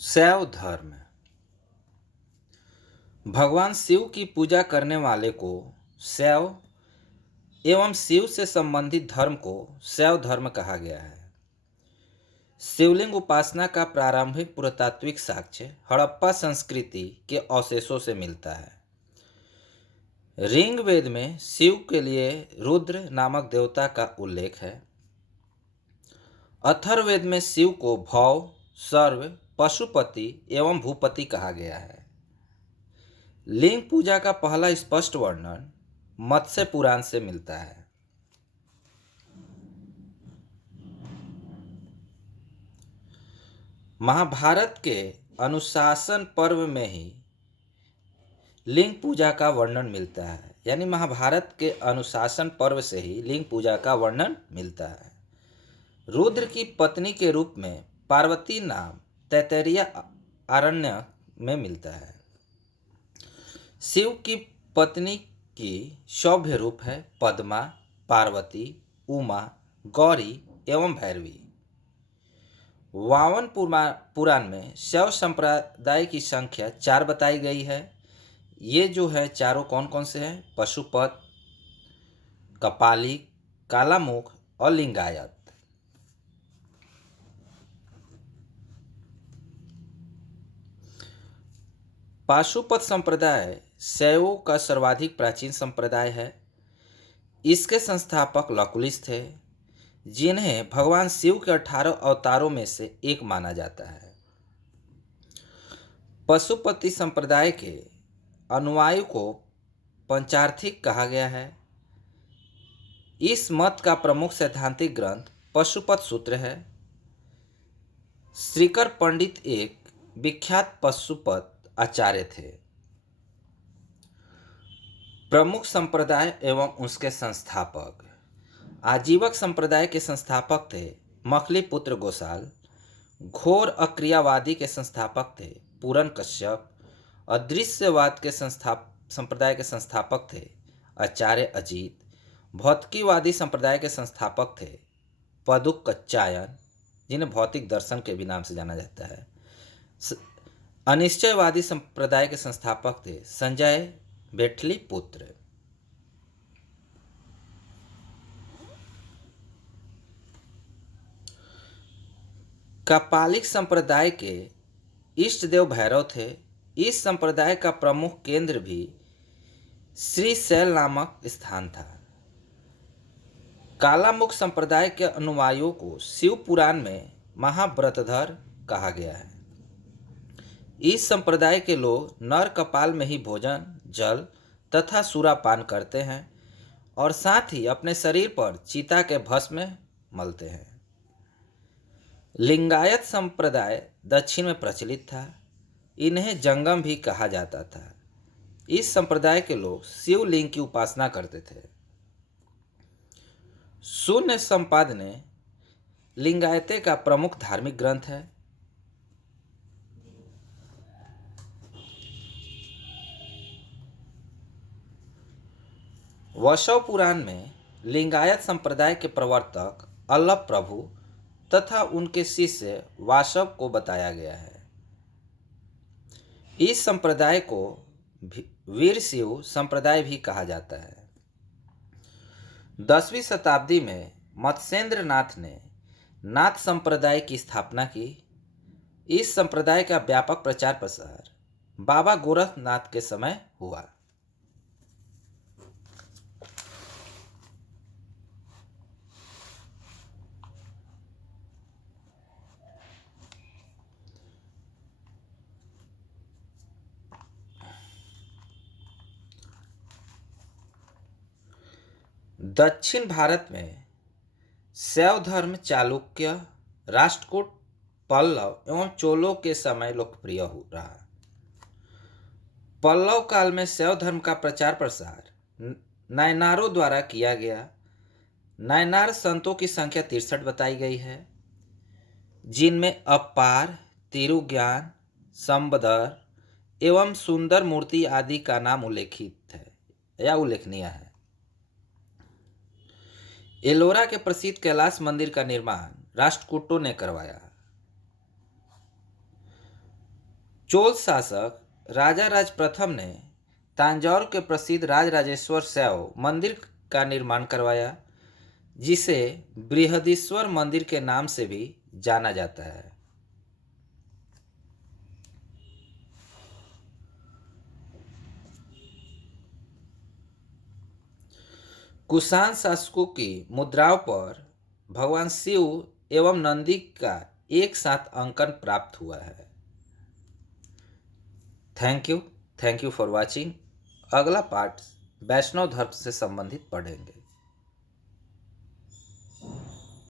शैव धर्म। भगवान शिव की पूजा करने वाले को शैव एवं शिव से संबंधित धर्म को शैव धर्म कहा गया है। शिवलिंग उपासना का प्रारंभिक पुरातात्विक साक्ष्य हड़प्पा संस्कृति के अवशेषों से मिलता है। ऋग्वेद में शिव के लिए रुद्र नामक देवता का उल्लेख है। अथर्ववेद में शिव को भौ, सर्व, पशुपति एवं भूपति कहा गया है। लिंग पूजा का पहला स्पष्ट वर्णन मत्स्य पुराण से मिलता है। महाभारत के अनुशासन पर्व में ही लिंग पूजा का वर्णन मिलता है, यानी महाभारत के अनुशासन पर्व से ही लिंग पूजा का वर्णन मिलता है। रुद्र की पत्नी के रूप में पार्वती नाम तैत्तिरीय आरण्य में मिलता है। शिव की पत्नी की सौभ्य रूप है पद्मा, पार्वती, उमा, गौरी एवं भैरवी। वामन पुराण में शैव संप्रदाय की संख्या 4 बताई गई है। ये जो है चारों कौन कौन से हैं? पशुपत, कपाली, कालामुख और लिंगायत। पाशुपत संप्रदाय शैवों का सर्वाधिक प्राचीन संप्रदाय है। इसके संस्थापक लकुलिश थे, जिन्हें भगवान शिव के 18 अवतारों में से एक माना जाता है। पशुपति संप्रदाय के अनुयायियों को पंचार्थिक कहा गया है। इस मत का प्रमुख सैद्धांतिक ग्रंथ पशुपत सूत्र है। श्रीकर पंडित एक विख्यात पशुपत आचार्य थे। प्रमुख संप्रदाय एवं उसके संस्थापक। आजीवक संप्रदाय के संस्थापक थे मखली पुत्र गोसाल। घोर अक्रियावादी के संस्थापक थे पूरन कश्यप। अदृश्यवाद के संप्रदाय के संस्थापक थे आचार्य अजीत। भौतिकीवादी संप्रदाय के संस्थापक थे पदुकच्चायन, जिन्हें भौतिक दर्शन के भी नाम से जाना जाता है। अनिश्चयवादी संप्रदाय के संस्थापक थे संजय बेठली पुत्र। कपालिक संप्रदाय के इष्ट देव भैरव थे। इस संप्रदाय का प्रमुख केंद्र भी श्रीशैल नामक स्थान था। कालामुख संप्रदाय के अनुयायियों को शिव पुराण में महाव्रतधर कहा गया है। इस संप्रदाय के लोग नर कपाल में ही भोजन, जल तथा सुरापान करते हैं और साथ ही अपने शरीर पर चीता के भस्म मलते हैं। लिंगायत संप्रदाय दक्षिण में प्रचलित था। इन्हें जंगम भी कहा जाता था। इस संप्रदाय के लोग शिवलिंग की उपासना करते थे। शून्य संपादने लिंगायते का प्रमुख धार्मिक ग्रंथ है। वशव पुराण में लिंगायत संप्रदाय के प्रवर्तक अल्लभ प्रभु तथा उनके शिष्य वासव को बताया गया है। इस संप्रदाय को वीर शिव संप्रदाय भी कहा जाता है। 10वीं शताब्दी में मत्स्येंद्र नाथ ने नाथ संप्रदाय की स्थापना की। इस संप्रदाय का व्यापक प्रचार प्रसार बाबा गोरखनाथ के समय हुआ। दक्षिण भारत में शैव धर्म चालुक्य, राष्ट्रकूट, पल्लव एवं चोलों के समय लोकप्रिय हो रहा। पल्लव काल में शैव धर्म का प्रचार प्रसार नायनारों द्वारा किया गया। नायनार संतों की संख्या 63 बताई गई है, जिनमें अपार, तिरुज्ञान, संबदर एवं सुंदर मूर्ति आदि का नाम उल्लेखित है या उल्लेखनीय है। एलोरा के प्रसिद्ध कैलाश मंदिर का निर्माण राष्ट्रकूटों ने करवाया। चोल शासक राजा राज प्रथम ने तांजौर के प्रसिद्ध राजराजेश्वर शैव मंदिर का निर्माण करवाया, जिसे बृहदीश्वर मंदिर के नाम से भी जाना जाता है। कुषाण शासकों की मुद्राओं पर भगवान शिव एवं नंदी का एक साथ अंकन प्राप्त हुआ है। Thank you for watching. अगला पार्ट वैष्णव धर्म से संबंधित पढ़ेंगे।